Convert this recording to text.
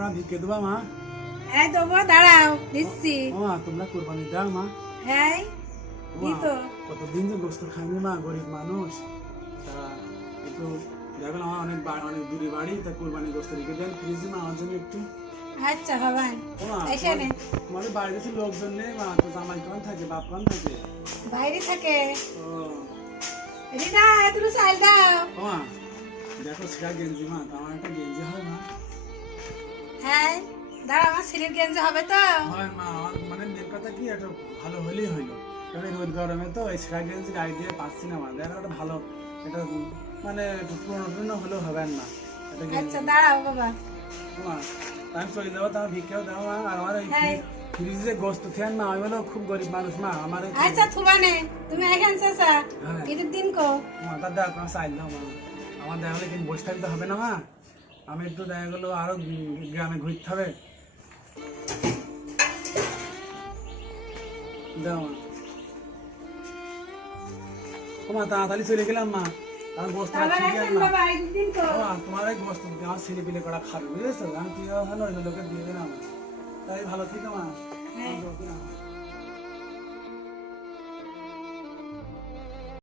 করা ভিক্ষে দেবা মা? হ্যাঁ দেবো, দাঁড়াও দিচ্ছি। মা তোমরা কুরবানি দাও মা? হ্যাঁ মা, তো কতদিন যে গোস্ত খাইনি মা, গরিব মানুষ। তা একটু দেখলাম আমার অনেক দূরে বাড়ি, তা কুরবানি গোস্ত রেখে দেন প্লিজ মা আমার জন্য একটু। আচ্ছা হবেন এখানে তোমাদের বাড়িতে তো লোকজন নেই মা, তো জামাই কেমন থাকে, বাপ কেমন থাকে? বাইরে থাকে। ও রিনা তুমি চাল দাও। মা দেখো সেটা গেঞ্জি মা, তো আমার একটা গেঞ্জি হয় মা? হ্যাঁ দাঁড়া, আমার সিলির গেঞ্জি হবে তো? হয় মা, আমার মানে মেন কথা কি একটা ভালো হলেই হইলো, কারণ এই রোদ গরমে তো এই সেটা গেঞ্জি গায়ে দিয়ে পাচ্ছি না মা। দেখো একটা ভালো, এটা মানে একটু পুরনো হলেও হবে না এটা গেঞ্জি। আচ্ছা দাঁড়াও বাবা। মা আমি চলে যাবো, তোমার ভিক্ষাও দাও মা। আর আমার হ্যাঁ। ফ্রিজে গোস্ত খেয়ে মা, আমি বলো খুব গরিব মানুষ মা আমার। আচ্ছা থুবানে তুমি এখানে চাচা হ্যাঁ। ঈদের দিন কো মা তার দেখা তোমার চাইল দাও মা, আমার দেখা হলে কিন্তু বসে থাকতে হবে না মা, আমি একটু দেখা গেলো আরো গ্রামে ঘুরতে হবে। দাও মা। ও মা তাড়াতাড়ি চলে গেলাম মা, আমার গোস্ত আবার ছিঁড়ে আসেন মা। বাবা ঈদের দিন কো। ও মা তোমার এই গোস্ত আমার ছেলে পিলে করা খাবে বুঝেছো, আমি তুই ভালো অন্য লোকে দিয়ে দিলাম, তাই ভালো থেকে মা। হ্যাঁ।